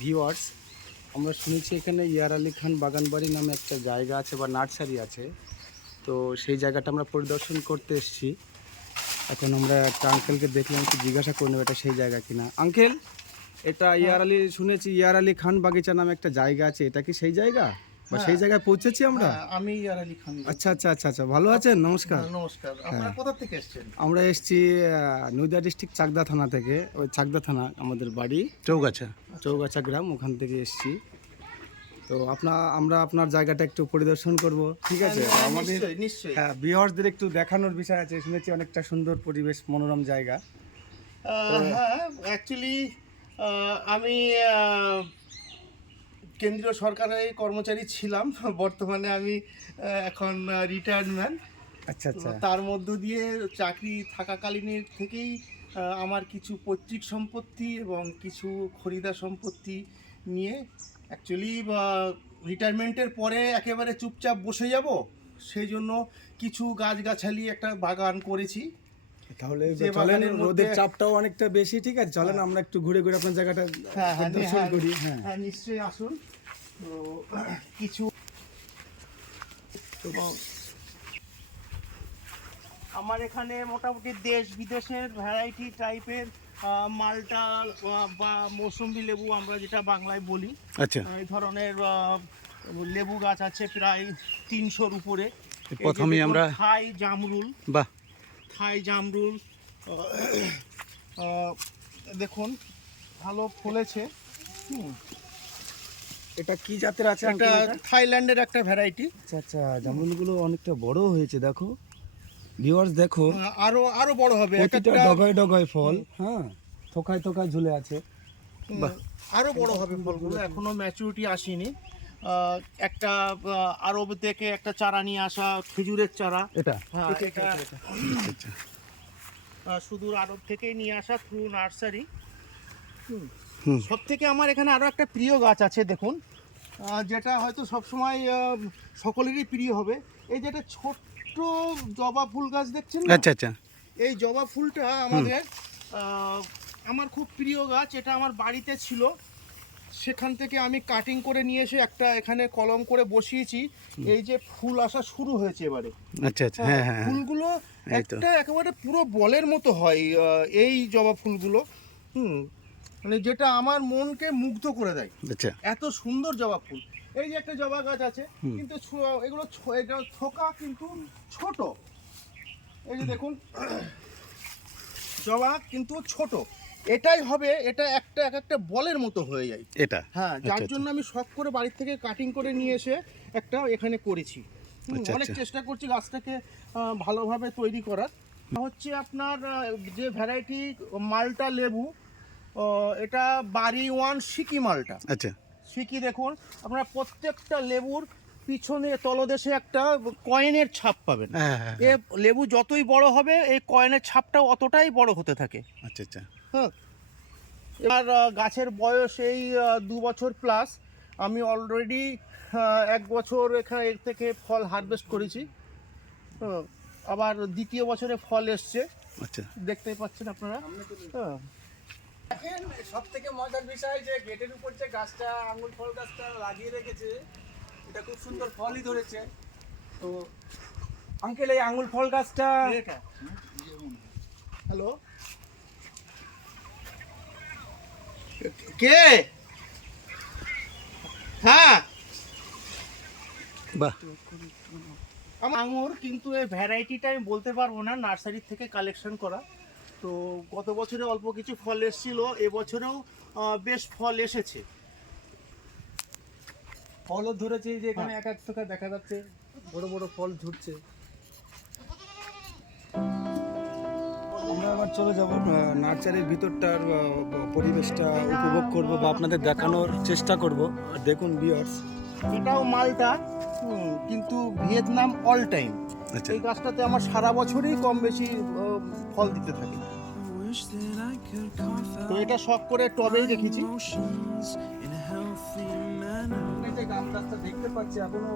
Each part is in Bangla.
ভিওয়ার্স আমরা শুনেছি এখানে ইয়ার আলী খান বাগানবাড়ি নামে একটা জায়গা আছে বা নার্সারি আছে। তো সেই জায়গাটা আমরা পরিদর্শন করতে এসেছি। এখন আমরা একটা আঙ্কেলকে দেখলাম একটু জিজ্ঞাসা করে নেব এটা সেই জায়গা কিনা। আঙ্কেল এটা ইয়ার আলী শুনেছি ইয়ার আলী খান বাগিচা নামে একটা জায়গা আছে। এটা কি সেই জায়গা? বা সেই জায়গায় পৌঁছেছি আমরা? হ্যাঁ, আমি ইয়ার আলী খান আচ্ছা আচ্ছা আচ্ছা আচ্ছা ভালো আছেন? নমস্কার। নমস্কার। আপনারা কোথা থেকে এসেছেন? আমরা এসেছি নদিয়া ডিস্ট্রিক্ট চাকদা থানা থেকে। ওই চাকদা থানা আমাদের বাড়ি। চৌগাছা। চৌগাছা গ্রাম ওখান থেকে এসেছি। তো আপনার আমরা আপনার জায়গাটা একটু পরিদর্শন করব ঠিক আছে? হ্যাঁ, আমাদের হ্যাঁ বিহারদের একটু দেখানোর বিষয় আছে শুনেছি অনেকটা সুন্দর পরিবেশ মনোরম জায়গা। হ্যাঁ অ্যাকচুয়ালি আমি কেন্দ্রীয় সরকারের কর্মচারী ছিলাম। বর্তমানে আমি এখন রিটায়ারমেন্ট আচ্ছা আচ্ছা। তার মধ্য দিয়ে চাকরি থাকাকালীনের থেকেই আমার কিছু পৈতৃক সম্পত্তি এবং কিছু খরিদা সম্পত্তি নিয়ে অ্যাকচুয়ালি রিটায়ারমেন্টের পরে একেবারে চুপচাপ বসে যাব। সেই জন্য কিছু গাছগাছালি একটা বাগান করেছি। তাহলে চলেন রোদের চাপটাও অনেকটা বেশি ঠিক আছে? চলেন আমরা একটু ঘুরে ঘুরে আপনার জায়গাটা হ্যাঁ হ্যাঁ হ্যাঁ, করি হ্যাঁ। হ্যাঁ। নিশ্চয়ই আসুন। তো কিছু আমার এখানে মোটামুটি দেশ বিদেশের ভ্যারাইটি টাইপের মালটা বা মৌসুম্বি লেবু আমরা যেটা বাংলায় বলি। আচ্ছা। এই ধরনের লেবু গাছ আছে প্রায় তিনশোর উপরে। প্রথমেই আমরা- থাই জামরুল। বাহ। থাই জামরুল দেখুন ভালো ফলেছে হুম। এটা কি জাতের আছে এটা থাইল্যান্ডের একটা ভ্যারাইটি। আচ্ছা আচ্ছা জামরুলগুলো অনেকটা বড় হয়েছে দেখো। ভিউয়ার্স দেখো আরও আরও বড় হবে প্রতিটা একটা ডগায় ডগায় ফল হ্যাঁ থোকায় থোকায় ঝুলে আছে। আরও বড় হবে ফলগুলো এখনও ম্যাচুরিটি আসেনি। একটা আরব থেকে একটা চারা নিয়ে আসা খেজুরের চারা। এটা? হ্যাঁ এটা সুদূর আরব থেকেই নিয়ে আসা থ্রু নার্সারি হুম। সব থেকে আমার এখানে আরও একটা প্রিয় গাছ আছে দেখুন। যেটা হয়তো সবসময় সকলেরই প্রিয় হবে। এই যেটা ছোট্ট জবা ফুল গাছ দেখছেন আচ্ছা আচ্ছা। এই জবা ফুলটা আমাদের আমার খুব প্রিয় গাছ। এটা আমার বাড়িতে ছিল। সেখান থেকে আমি কাটিং করে নিয়ে এসে একটা এখানে কলম করে বসিয়েছি। এই যে ফুল আসা শুরু হয়েছে এবারে। আচ্ছা আচ্ছা হ্যাঁ হ্যাঁ হ্যাঁ। ফুলগুলো একটা একেবারে পুরো বলের মতো হয় এই জবা ফুলগুলো। হুম মানে যেটা আমার মনকে মুগ্ধ করে দেয়। আচ্ছা। এত সুন্দর জবা ফুল। এই যে একটা জবা গাছ আছে কিন্তু এগুলো থোকা কিন্তু ছোট। এই যে দেখুন জবা কিন্তু ছোট। এটাই হবে এটা একটা এক একটা বলের মতো হয়ে যায়। এটা? হ্যাঁ যার আচ্ছা, জন্য আমি শখ করে বাড়ির থেকে কাটিং করে নিয়ে এসে একটা এখানে করেছি। আচ্ছা, অনেক আচ্ছা। চেষ্টা করছি গাছটাকে ভালোভাবে তৈরি করার। হচ্ছে আপনার যে ভ্যারাইটি মালটা লেবু এটা বাড়ি ওয়ান সিকি মালটা। আচ্ছা। সিকি দেখুন আপনারা প্রত্যেকটা লেবুর পিছনে তলদেশে একটা কয়েনের ছাপ পাবেন। হ্যাঁ হ্যাঁ এ লেবু যতই বড় হবে এই কয়েনের ছাপটাও অতটাই বড় হতে থাকে। আচ্ছা আচ্ছা। হ্যাঁ এবার গাছের বয়স এই দু বছর প্লাস আমি অলরেডি এক বছর এখানে এর থেকে ফল হারভেস্ট করেছি। হ্যাঁ, আবার দ্বিতীয় বছরে ফল এসছে। আচ্ছা। দেখতেই পাচ্ছেন আপনারা। হ্যাঁ দেখেন। সব থেকে মজার বিষয় যে গেটের উপর যে গাছটা আঙুল ফল গাছটা লাগিয়ে রেখেছে এটা খুব সুন্দর ফলই ধরেছে। তো আঙ্কেল এই আঙুর ফল গাছটা হ্যালো? কে? হ্যাঁ। বাহ। আমার আঙুর কিন্তু এই ভ্যারাইটিটা আমি বলতে পারব না নার্সারির থেকে কালেকশন করা। তো গত বছরে অল্প কিছু ফল এসেছিল এবছরেও বেশ ফল এসেছে। ফলও ধরেছে যে এখানে এক এক টাকা দেখা যাচ্ছে। বড় বড় ফল ঝুটছে আমরা এবার চলে যাব নার্সারির ভিতরটার পরিবেশটা উপভোগ করব বা আপনাদের দেখানোর চেষ্টা করব। দেখুন বিয়ার্স এটাও মালটা কিন্তু ভিয়েতনাম অল টাইম আচ্ছা। এই গাছটাতে আমার সারা বছরই কম বেশি ফল দিতে থাকে। তো এটা শখ করে টবেই রেখেছি। যে গাছ গাছটা দেখতে পাচ্ছি এখনও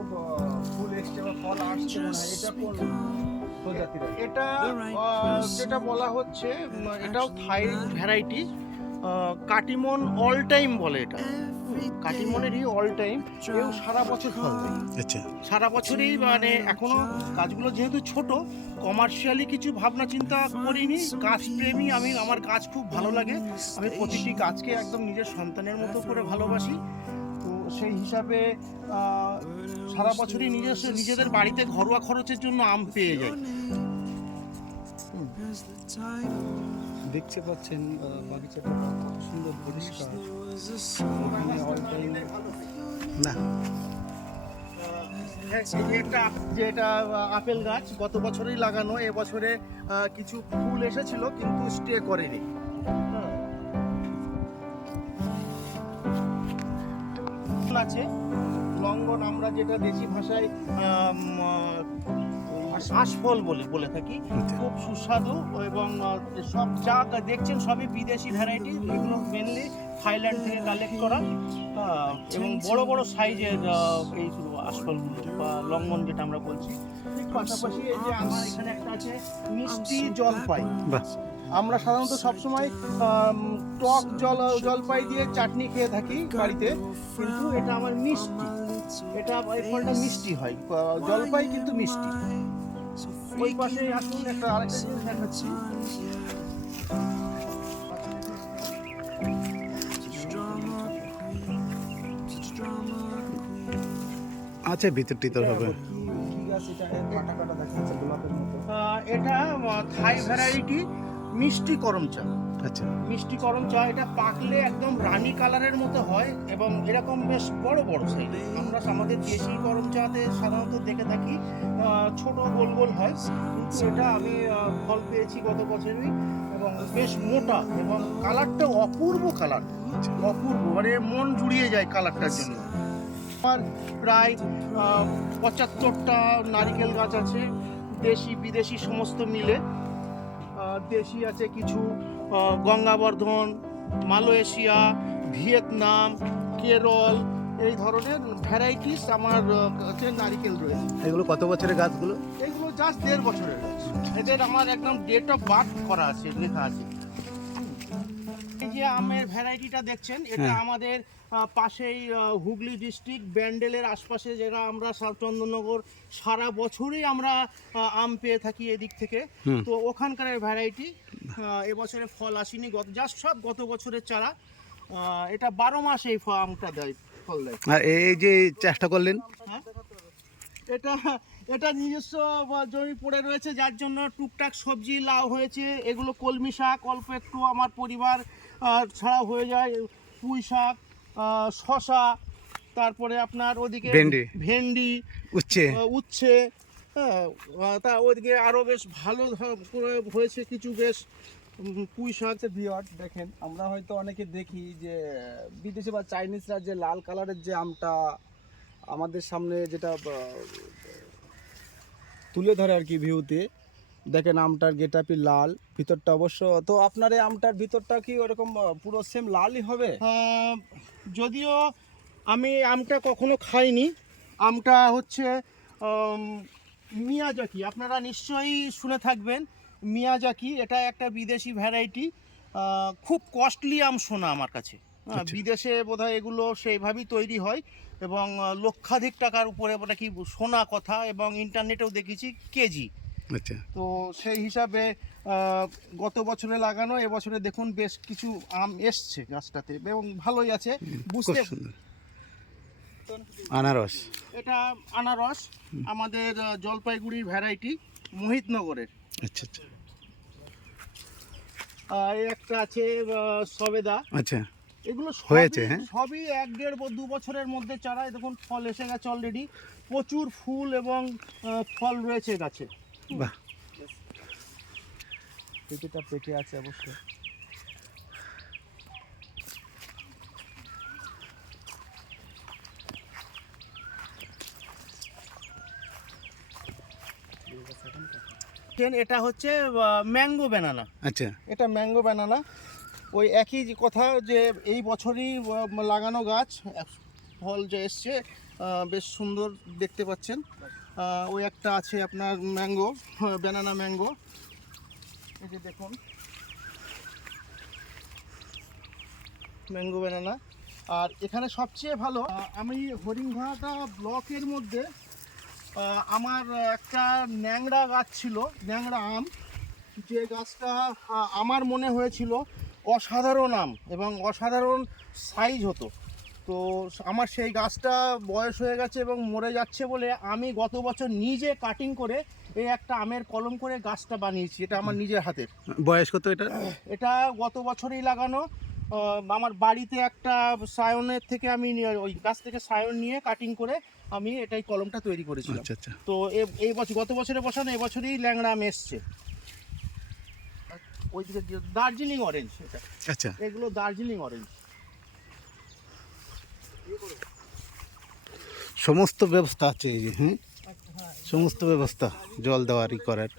ফুল এসছে বা ফল আসছে না এটা কোন প্রজাতির? এটা যেটা বলা হচ্ছে এটাও Thai variety Katimon all time বলে এটা। কাটিমনেরই অল টাইম এও সারা বছর ফল দেয়। আচ্ছা। সারা বছরই মানে এখনও গাছগুলো যেহেতু ছোট কমার্শিয়ালি কিছু ভাবনা চিন্তা করিনি গাছ প্রেমী আমি আমার গাছ খুব ভালো লাগে। আমি প্রতিটি গাছকে একদম নিজের সন্তানের মতো করে ভালোবাসি। সেই হিসাবে সারা বছরই নিজস্ব নিজেদের বাড়িতে ঘরোয়া খরচের জন্য আম পেয়ে যাই দেখতে পাচ্ছেন বাগিচাটা কত সুন্দর পরিষ্কার। না। হ্যাঁ, এই যে এটা আপেল গাছ গত বছরই লাগানো এবছরে কিছু ফুল এসেছিল কিন্তু স্টে করেনি। আছে। লঙ্ঘন আমরা যেটা দেশি ভাষায় আশফল বলে বলে থাকি। আচ্ছা। খুব সুস্বাদু এবং সব যা দেখছেন সবই বিদেশি ভ্যারাইটি এগুলো মেনলি থাইল্যান্ড থেকে কালেক্ট করা। এবং বড় বড় সাইজের এই আশফলগুলো বা লঙ্ঘন যেটা আমরা বলছি। ঠিক পাশাপাশি এই যে আমার এখানে একটা আছে মিষ্টি জলপাই। আমরা সাধারণত সবসময় টক জল জলপাই দিয়ে চাটনি খেয়ে থাকি বাড়িতে কিন্তু এটা আমার মিষ্টি। এটা এই ফলটা মিষ্টি হয়। জলপাই কিন্তু মিষ্টি। ওই পাশে আসুন একটা আরেকটা জিনিস দেখাচ্ছি। আচ্ছা ভিতর টিতর হবে। এটা থাই ভ্যারাইটি মিষ্টি করম চা। আচ্ছা। মিষ্টি করম চা এটা পাকলে একদম রানী কালারের মতো হয় এবং এরকম বেশ বড় বড় সাইজ আমরা আমাদের দেশি করম চাতে সাধারণত দেখে থাকি ছোট গোল গোল হয়। কিন্তু এটা আমি ফল পেয়েছি গত বছরই এবং বেশ মোটা এবং কালারটা অপূর্ব কালার। অপূর্ব মানে মন জুড়িয়ে যায় কালারটার জন্য। আমার প্রায় পঁচাত্তরটা নারিকেল গাছ আছে দেশি বিদেশি সমস্ত মিলে। দেশি আছে কিছু গঙ্গাবর্ধন মালয়েশিয়া ভিয়েতনাম কেরল এই ধরনের ভ্যারাইটিস আমার কাছে নারিকেল রয়েছে। এগুলো কত বছরের গাছগুলো? এগুলো জাস্ট দেড় বছরের গাছ। এদের আমার একদম ডেট অফ বার্থ করা আছে লেখা আছে। যে আমের ভ্যারাইটিটা দেখছেন এটা হ্যাঁ। আমাদের পাশেই হুগলি ডিস্ট্রিক্ট ব্যান্ডেলের আশপাশে যেটা আমরা চন্দননগর সারা বছরই আমরা আম পেয়ে থাকি এদিক থেকে। তো ওখানকার ভ্যারাইটি এবছরে ফল আসেনি গত জাস্ট সব গত বছরের চারা। এটা বারো মাস এই আমটা দেয় ফল দেয়। আর এই যে চেষ্টা করলেন? হ্যাঁ? এটা এটা নিজস্ব জমি পড়ে রয়েছে যার জন্য টুকটাক সবজি লাউ হয়েছে এগুলো কলমি শাক অল্প একটু আমার পরিবার ছাড়া হয়ে যায় পুঁই শাক শশা তারপরে আপনার ওদিকে ভেন্ডি। ভেন্ডি উচ্ছে উচ্ছে হ্যাঁ তা ওদিকে আরও বেশ ভালো হয়েছে কিছু বেশ পুঁই শাক বিয়ার্ড দেখেন আমরা হয়তো অনেকে দেখি যে বিদেশি বা চাইনিজরা যে লাল কালারের যে আমটা আমাদের সামনে যেটা তুলে ধরে আর কি ভিউতে দেখেন আমটার গেটাপি লাল ভিতরটা অবশ্য তো আপনার এই আমটার ভিতরটা কি ওরকম পুরো সেম লালই হবে? যদিও আমি আমটা কখনো খাইনি আমটা হচ্ছে মিয়াজাকি। আপনারা নিশ্চয়ই শুনে থাকবেন মিয়াজাকি এটা একটা বিদেশি ভ্যারাইটি খুব কস্টলি আম শোনা আমার কাছে। হ্যাঁ, আচ্ছা। বিদেশে বোধহয় এগুলো সেইভাবেই তৈরি হয় এবং লক্ষাধিক টাকার উপরে ওটা কি শোনা কথা এবং ইন্টারনেটেও দেখেছি কেজি। তো সেই হিসাবে গত বছরে লাগানো এবছরে দেখুন বেশ কিছু আম এসছে গাছটাতে এবং ভালোই আছে। বুঝতে আনারস। এটা আনারস আমাদের জলপাইগুড়ির ভ্যারাইটি মোহিতনগরের। আচ্ছা আচ্ছা। একটা আছে সবেদা। আচ্ছা। এগুলো হয়েছে, হ্যাঁ? সবই এক দেড় ব- দু বছরের মধ্যে চারা দেখুন ফল এসে গেছে অলরেডি প্রচুর ফুল এবং ফল রয়েছে গাছে। বাহ। পেটেটা পেটে আছে অবশ্য। এটা হচ্ছে ম্যাঙ্গো ব্যানানা। আচ্ছা। এটা ম্যাঙ্গো ব্যানানা। ওই একই কথা যে এই বছরই লাগানো গাছ ফল যে এসছে বেশ সুন্দর দেখতে পাচ্ছেন। ওই একটা আছে আপনার ম্যাঙ্গো ব্যানানা ম্যাঙ্গো। এই যে দেখুন। ম্যাঙ্গো ব্যানানা আর এখানে সবচেয়ে ভালো আমি হরিণঘাটা ব্লকের মধ্যে আমার একটা ন্যাংরা গাছ ছিল ন্যাংরা আম। যে গাছটা আমার মনে হয়েছিল অসাধারণ আম এবং অসাধারণ সাইজ হতো। তো আমার সেই গাছটা বয়স হয়ে গেছে এবং মরে যাচ্ছে বলে আমি গত বছর নিজে কাটিং করে এই একটা আমের কলম করে গাছটা বানিয়েছি এটা আমার নিজের হাতের। বয়স কত এটা? এটা গত বছরই লাগানো। আমার বাড়িতে একটা সায়নের থেকে আমি ওই গাছ থেকে সায়ন নিয়ে কাটিং করে আমি এটাই কলমটা তৈরি করেছিলাম। আচ্ছা আচ্ছা। তো এই বছর গত বছরে বসানো এবছরই ল্যাংড়া আম এসছে। ওইদিকে দার্জিলিং অরেঞ্জ এটা। আচ্ছা। এগুলো দার্জিলিং অরেঞ্জ সমস্ত ব্যবস্থা আছে এই যে হ্যাঁ সমস্ত ব্যবস্থা জল দেওয়ারই করার।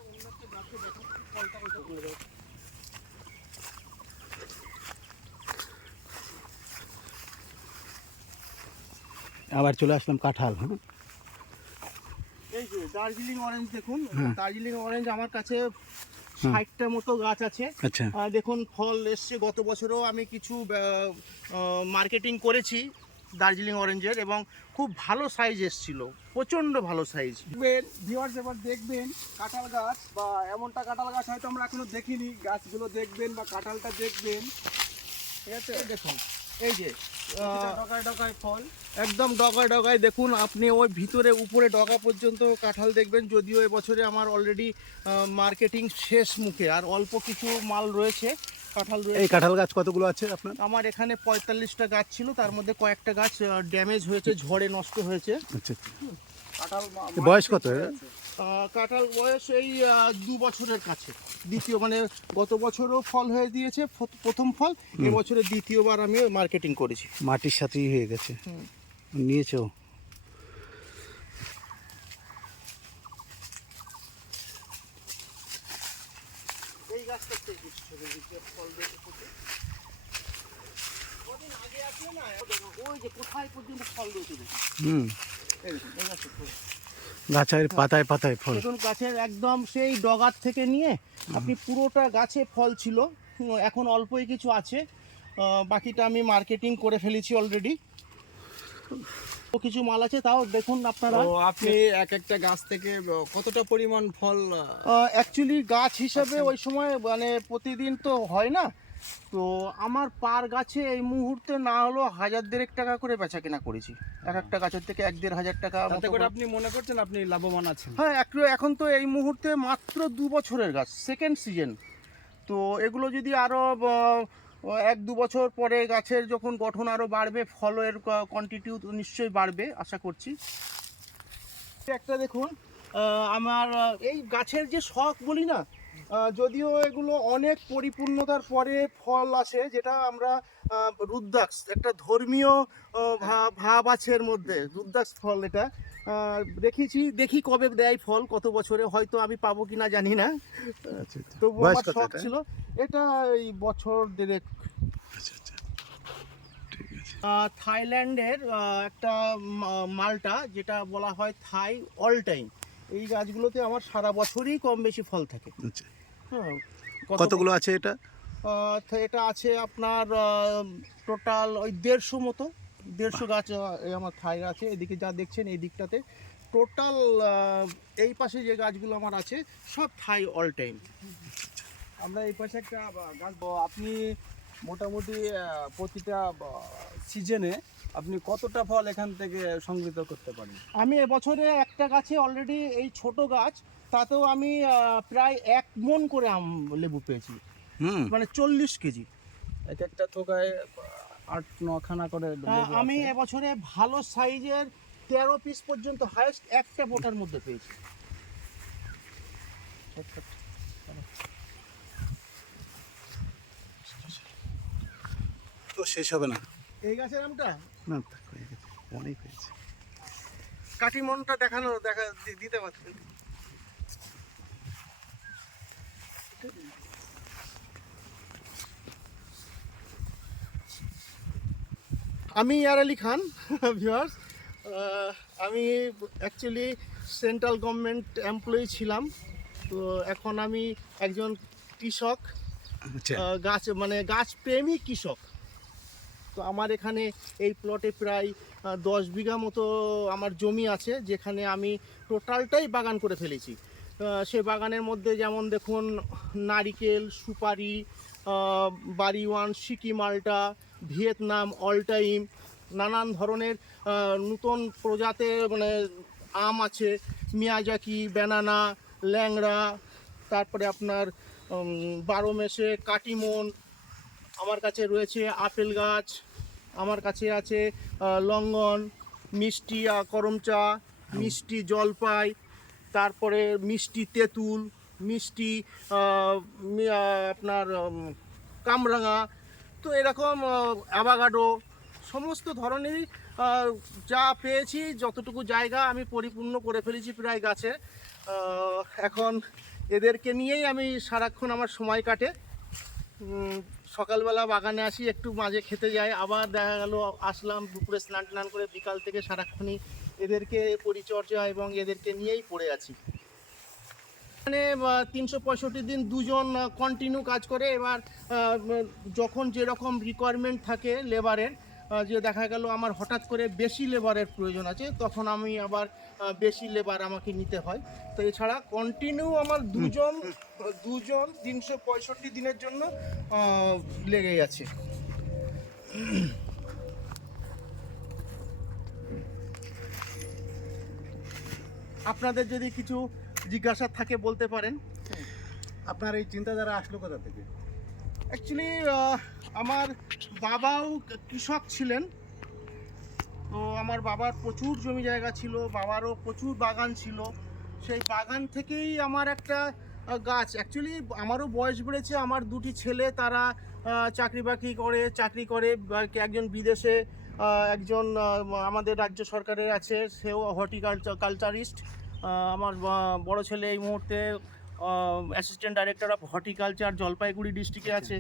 আবার চলে আসলাম কাঁঠাল হ্যাঁ এই যে দার্জিলিং অরেঞ্জ দেখুন। দার্জিলিং অরেঞ্জ আমার কাছে ষাটটা মতো গাছ আছে। আচ্ছা। দেখুন ফল এসছে গত বছরও আমি কিছু মার্কেটিং করেছি। দার্জিলিং অরেঞ্জের এবং খুব ভালো সাইজ এসছিল প্রচণ্ড ভালো সাইজ দেখবেন ভিউয়ার্স এবার দেখবেন কাঁঠাল গাছ বা এমনটা কাঁঠাল গাছ হয়তো আমরা এখনও দেখিনি গাছগুলো দেখবেন বা কাঁঠালটা দেখবেন। ঠিক আছে? দেখুন এই যে ডগায় ডগায় ফল। একদম ডগায় ডগায় দেখুন আপনি ওই ভিতরে উপরে ডগা পর্যন্ত কাঁঠাল দেখবেন যদিও এবছরে আমার অলরেডি মার্কেটিং শেষ মুখে আর অল্প কিছু মাল রয়েছে। কাঁঠাল এই কাঁঠাল গাছ কতগুলো আছে আপনার? আমার এখানে পঁয়তাল্লিশটা গাছ ছিল তার মধ্যে কয়েকটা গাছ ড্যামেজ হয়েছে ঝড়ে নষ্ট হয়েছে। আচ্ছা কাঁঠাল বয়স কত? কাঁঠাল বয়স এই দু বছরের কাছে। দ্বিতীয় মানে গত বছরও ফল হয়ে দিয়েছে প্রথম ফল এবছরে দ্বিতীয়বার আমি মার্কেটিং করেছি। মাটির সাথেই হয়ে গেছে। নিয়েছো এই গাছটা থেকে ফল দেখে কদিন আগে আসলে না ওই যে কোথায় পর্যন্ত ফল দিয়েছে দেখুন হুম। গাছের পাতায় পাতায় ফল। দেখুন গাছের একদম সেই ডগার থেকে নিয়ে আপনি পুরোটা গাছে ফল ছিল। এখন অল্পই কিছু আছে। বাকিটা আমি মার্কেটিং করে ফেলেছি অলরেডি কিছু মাল আছে তাও দেখুন আপনারা। আপনি এক একটা গাছ থেকে কতটা পরিমাণ ফল অ্যাকচুয়ালি গাছ হিসাবে ওই সময় মানে প্রতিদিন তো হয় না। তো আমার পার গাছে এই মুহূর্তে না হলো হাজার দেড়েক টাকা করে বেচা কেনা করেছি। এক একটা গাছের থেকে এক দেড় হাজার টাকা করে করে। আপনি মনে করছেন আপনি লাভবান আছেন? হ্যাঁ একটু এখন তো এই মুহূর্তে মাত্র দু বছরের গাছ সেকেন্ড সিজন তো এগুলো যদি আরও এক দু বছর পরে গাছের যখন গঠন আরও বাড়বে, ফলের কোয়ান্টিটিও নিশ্চয়ই বাড়বে, আশা করছি। একটা দেখুন আমার এই গাছের যে শখ বলি না যদিও এগুলো অনেক পরিপূর্ণতার পরে ফল আসে, যেটা আমরা রুদ্রাক্ষ, একটা ধর্মীয় ভাব আছে এর মধ্যে, রুদ্রাক্ষ ফল এটা। দেখেছি দেখি কবে দেয় ফল কত বছরে হয়তো আমি পাবো কিনা জানি না। আচ্ছা আচ্ছা। আমার শখ ছিল। এটা এই বছর দেড়েক। আচ্ছা থাইল্যান্ডের একটা মালটা যেটা বলা হয় থাই অল টাইম। এই গাছগুলোতে আমার সারা বছরই কম বেশি ফল থাকে। হ্যাঁ কতগুলো আছে এটা? এটা আছে আপনার টোটাল ওই দেড়শো মতো। দেড়শো গাছ আমার থাই আছে এদিকে যা দেখছেন এই দিকটাতে। টোটাল এই পাশে যে গাছগুলো আমার আছে সব থাই অল টাইম আমরা এই পাশে একটা গাছ আপনি মোটামুটি প্রতিটা সিজনে আপনি কতটা ফল এখান থেকে সংগৃহীত করতে পারেন? আমি এবছরে একটা গাছে অলরেডি এই ছোট গাছ তাতেও আমি প্রায় এক মন করে আম লেবু পেয়েছি। মানে চল্লিশ কেজি। এক একটা থোকায় আট নখানা করে আমি এবছরে ভালো সাইজের তেরো পিস পর্যন্ত হায়েস্ট একটা বোটার মধ্যে পেয়েছি। তো শেষ হবে না। এই গাছের আমটা? না অনেক হয়েছে। কাটিমনটা দেখানো দেখা দিতে পারতেন। আমি ইয়ার আলী খান ভিউয়ার্স আমি অ্যাকচুয়ালি সেন্ট্রাল গভর্নমেন্ট এমপ্লয়ি ছিলাম। তো এখন আমি একজন কৃষক আচ্ছা। গাছ মানে গাছ প্রেমী কৃষক। তো আমার এখানে এই প্লটে প্রায় দশ বিঘা মতো আমার জমি আছে যেখানে আমি টোটালটাই বাগান করে ফেলেছি। সে বাগানের মধ্যে যেমন দেখুন নারিকেল সুপারি আহ, বাড়িওয়ান সিকি মাল্টা ভিয়েতনাম, অল টাইম, নানান ধরনের নতুন প্রজাতের মানে আম আছে, মিয়াজাকি, ব্যানানা, ল্যাংড়া, তারপরে আপনার বারো মেসে কাটিমন, আমার কাছে রয়েছে আপেল গাছ, আমার কাছে আছে লঙ্গন, মিষ্টি করমচা, মিষ্টি জলপাই, তারপরে মিষ্টি তেঁতুল, মিষ্টি আপনার কামরাঙা তো এরকম অ্যাভাগাডো সমস্ত ধরনেরই যা পেয়েছি, যতটুকু জায়গা আমি পরিপূর্ণ করে ফেলেছি প্রায় গাছে এখন এদেরকে নিয়েই আমি সারাক্ষণ আমার সময় কাটে। সকালবেলা বাগানে আসি, একটু মাঝে খেতে যাই, আবার দেখা গেল, আসলাম, দুপুরে স্নান টান করে বিকাল থেকে সারাক্ষণই এদেরকে পরিচর্যা এবং এদেরকে নিয়েই পড়ে আছি। মানে তিনশো পঁয়ষট্টি দিন দুজন কন্টিনিউ কাজ করে। এবার যখন যেরকম রিকোয়ারমেন্ট থাকে লেবারের যে দেখা গেল আমার হঠাৎ করে বেশি লেবারের প্রয়োজন আছে, তখন আমি আবার বেশি লেবার আমাকে নিতে হয়। তো এছাড়া কন্টিনিউ আমার দুজন দুজন তিনশো পঁয়ষট্টি দিনের জন্য লেগে গেছে আপনাদের যদি কিছু জিজ্ঞাসা থাকে বলতে পারেন। আপনার এই চিন্তাধারা আসলো কোথা থেকে? অ্যাকচুয়ালি আমার বাবাও কৃষক ছিলেন। তো আমার বাবার প্রচুর জমি জায়গা ছিল, বাবারও প্রচুর বাগান ছিল। সেই বাগান থেকেই আমার একটা গাছ। অ্যাকচুয়ালি আমারও বয়স বেড়েছে, আমার দুটি ছেলে, তারা চাকরি বাকরি করে, চাকরি করে একজন বিদেশে একজন আমাদের রাজ্য সরকারের আছে, সেও হর্টিকালচার, কালচারিস্ট। আমার বড় ছেলে এই মুহূর্তে assistant director of horticulture Jalpaiguri ডিস্ট্রিক্টে আছে।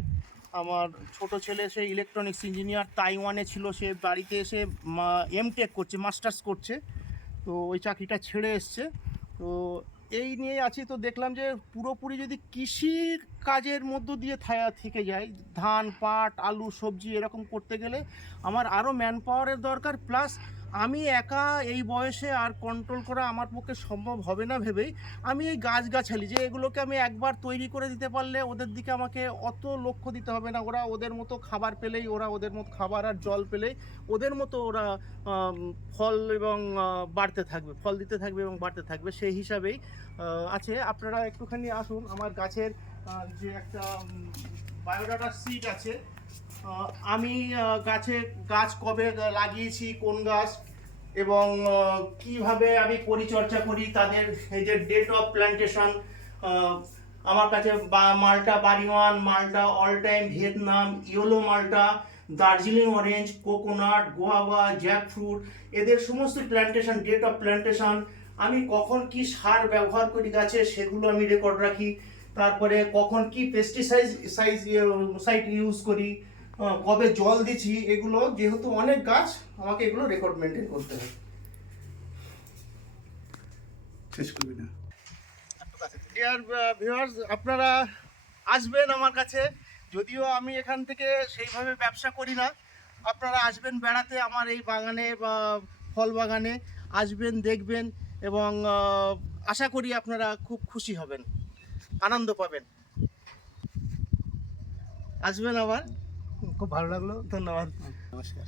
আমার ছোট ছেলে সে ইলেকট্রনিক্স ইঞ্জিনিয়ার তাইওয়ানে ছিল সে বাড়িতে এসে এম টেক করছে মাস্টার্স করছে। তো ওই চাকরিটা ছেড়ে এসছে। তো এই নিয়ে আছি তো দেখলাম যে পুরোপুরি যদি কৃষি কাজের মধ্য দিয়ে থা- থেকে যায় ধান পাট আলু সবজি এরকম করতে গেলে আমার আরও ম্যান পাওয়ারের দরকার প্লাস আমি একা এই বয়সে আর কন্ট্রোল করা আমার পক্ষে সম্ভব হবে না ভেবেই আমি এই গাছগাছালি, যে এগুলোকে আমি একবার তৈরি করে দিতে পারলে ওদের দিকে আমাকে অত লক্ষ্য দিতে হবে না। ওরা ওদের মতো খাবার পেলেই, ওরা ওদের মতো খাবার আর জল পেলেই ওদের মতো ওরা ফল এবং বাড়তে থাকবে, ফল দিতে থাকবে এবং বাড়তে থাকবে। সেই হিসাবেই আছে। আপনারা একটুখানি আসুন। আমার গাছের যে একটা বায়োডাটা সিট আছে আমি গাছে গাছ কবে লাগিয়েছি, কোন গাছ, এবং কীভাবে আমি পরিচর্যা করি, তাদের এই যে ডেট অফ প্ল্যান্টেশন আমার কাছে বা- মালটা বাড়িওয়ান, মালটা অল টাইম ভিয়েতনাম, ইয়েলো মালটা, Darjeeling orange coconut guava jackfruit এদের সমস্ত প্ল্যান্টেশন ডেট অফ প্ল্যান্টেশন আমি কখন কি সার ব্যবহার করি গাছে, সেগুলো আমি রেকর্ড রাখি, তারপরে কখন কি পেস্টিসাইড সাইজ সাইট ইউজ করি কবে জল দিচ্ছি এগুলো যেহেতু অনেক গাছ আমাকে এগুলো রেকর্ড মেনটেন করতে হয় শেষ করবি না। ডিয়ার ভিউয়ার্স আপনারা আসবেন আমার কাছে যদিও আমি এখান থেকে সেইভাবে ব্যবসা করি না। আপনারা আসবেন বেড়াতে আমার এই বাগানে বা ফল বাগানে আসবেন দেখবেন এবং আশা করি আপনারা খুব খুশি হবেন আনন্দ পাবেন। আসবেন আবার? খুব ভালো লাগল ধন্যবাদ। নমস্কার।